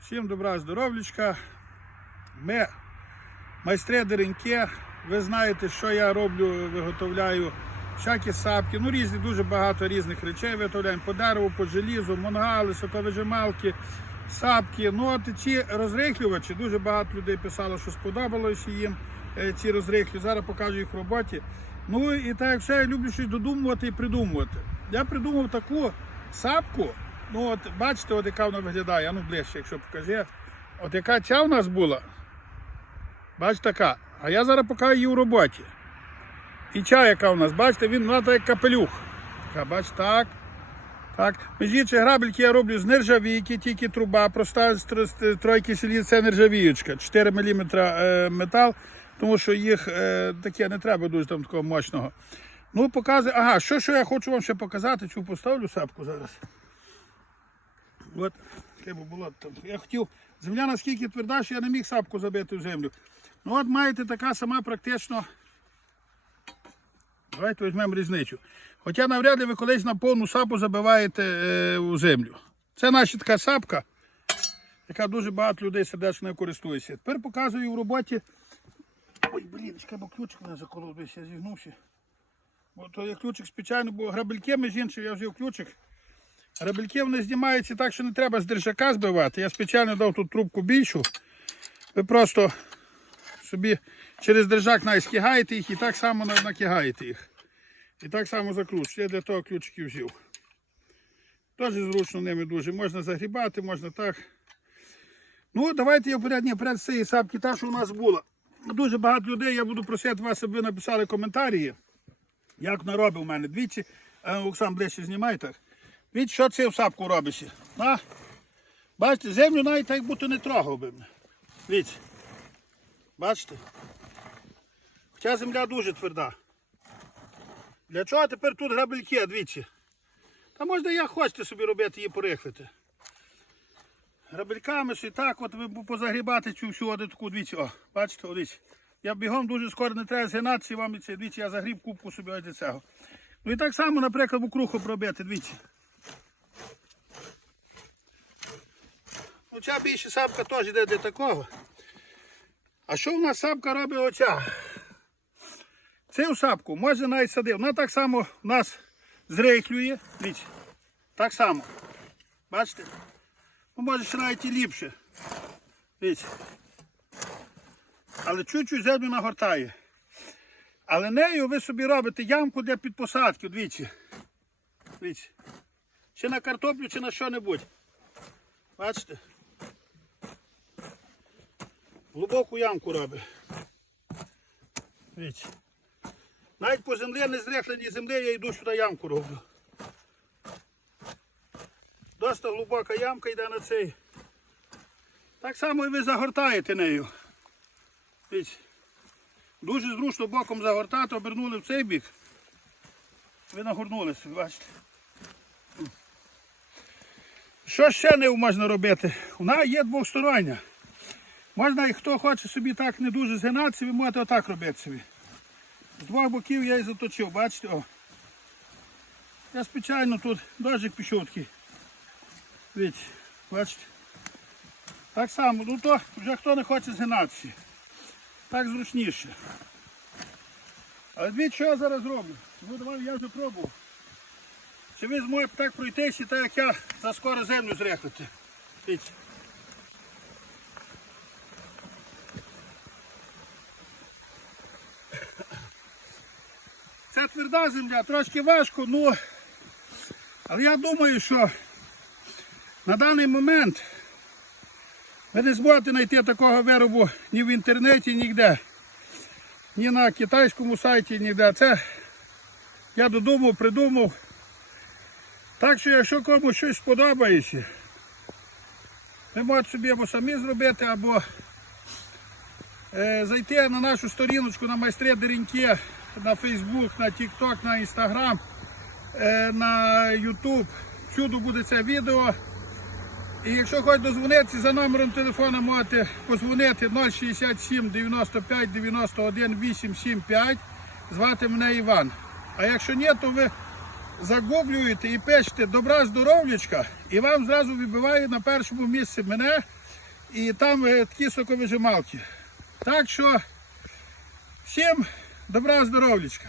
Всім добра здоров'ячка. Ми майстри дереньки. Ви знаєте, що я роблю, виготовляю всякі сапки, ну різні, дуже багато різних речей виготовляємо по дереву, по желізу, монгали, соковижималки, сапки. Ну от ці розрихлювачі, дуже багато людей писало, що сподобалося їм е, ці розрихлі. Зараз покажу їх в роботі. Ну і так як все, я люблю щось додумувати і придумувати. Я придумав таку сапку. Ну от бачите, от яка вона виглядає, а ну ближче, якщо покажи. От яка ця у нас була. Бачите, така. А я зараз покажу її в роботі. І ча, яка у нас, бачите, він вона як капелюх. Така, бачите, так. Так. Між грабельки я роблю з нержавійки, тільки труба, проста з тройки селіз, це нержавіючка. 4 мм е, метал, тому що їх е, таке не треба дуже там такого мощного. Ну, показую. Ага, що, що я хочу вам ще показати, цю поставлю сапку зараз. От, таке би було там. Я хотів, земля наскільки тверда, що я не міг сапку забити в землю. Ну от маєте така сама практично. Давайте візьмемо різницю. Хоча навряд ли ви колись на повну сапу забиваєте е, у землю. Це наша така сапка, яка дуже багато людей сердечно користується. Тепер показую в роботі. Ой, блін, бо ключик не заколов, я зігнувся. Бо то є ключик спеціально, бо грабельки, між іншим, я взяв ключик. Грабельки вони знімаються так, що не треба з держака збивати. Я спеціально дав тут трубку більшу. Ви просто собі через держак настягаєте їх і так само накигаєте їх. І так само закручуєте. Я для того ключики взяв. Теж зручно ними дуже. Можна загрібати, можна так. Ну, давайте я поряд, ні, поряд з цієї сапки, та, що у нас була. Дуже багато людей, я буду просити вас, щоб ви написали коментарі. Як вона робить у мене. Двічі, Е, Оксан ближче знімай так. Дивіться, що це в сапку робиться. На. Бачите, землю навіть так будто не трогав би. Дивіться. Бачите? Хоча земля дуже тверда. Для чого тепер тут грабельки, дивіться? Та можна як хочете собі робити її порихлити. Грабельками і так, от позагрібати цю всю один таку, дивіться, о, бачите, о. Я бігом дуже скоро не треба згинатися, вам і це, дивіться, я загріб кубку собі ось цього. Ну і так само, наприклад, у круг обробити, дивіться. Ну, ця більше сапка теж йде для такого. А що в нас сапка робить оця? Цю сапку можна навіть садити. Вона так само в нас зрейхлює. Дивіться. Так само. Бачите? Ну, може ще навіть і ліпше. Дивіться. Але чуть-чуть землю нагортає. Але нею ви собі робите ямку для підпосадки, дивіться. Дивіться. Чи на картоплю, чи на що-небудь. Бачите? Глибоку ямку робить. Дивіться. Навіть по землі, не зрехленій землі, я йду сюди ямку роблю. Доста глибока ямка йде на цей. Так само і ви загортаєте нею. Дивіться. Дуже зручно боком загортати, обернули в цей бік. Ви нагорнулися, бачите. Що ще не можна робити? Вона є двостороння. Можна, і хто хоче собі так не дуже згинатися, ви можете отак робити собі. З двох боків я і заточив, бачите? О. Я спеціально тут дощик пішов такий. Дивіться, бачите? Так само, ну то вже хто не хоче згинатися. Так зручніше. Але дивіться, що я зараз роблю. Ну давай я вже пробував. Чи ви зможете так пройтися, так як я за скоро землю зрехати. Дивіться. Тверда земля, трошки важко, ну але я думаю, що на даний момент ви не зможете знайти такого виробу ні в інтернеті, ніде. Ні на китайському сайті, ніде. Це я додумав, придумав. Так що, якщо комусь щось сподобається, ви можете собі або самі зробити, або е, зайти на нашу сторіночку на майстри Дереньки, на Фейсбук, на TikTok, на Instagram, е, на YouTube. Всюди буде це відео. І якщо хочете дозвонитися за номером телефона, можете позвонити 067 95 91 875. Звати мене Іван. А якщо ні, то ви загублюєте і пишете добра здоров'ячка, і вам зразу вибиває на першому місці мене і там е, такі соковижималки. Так що всім добра здоров'ячка.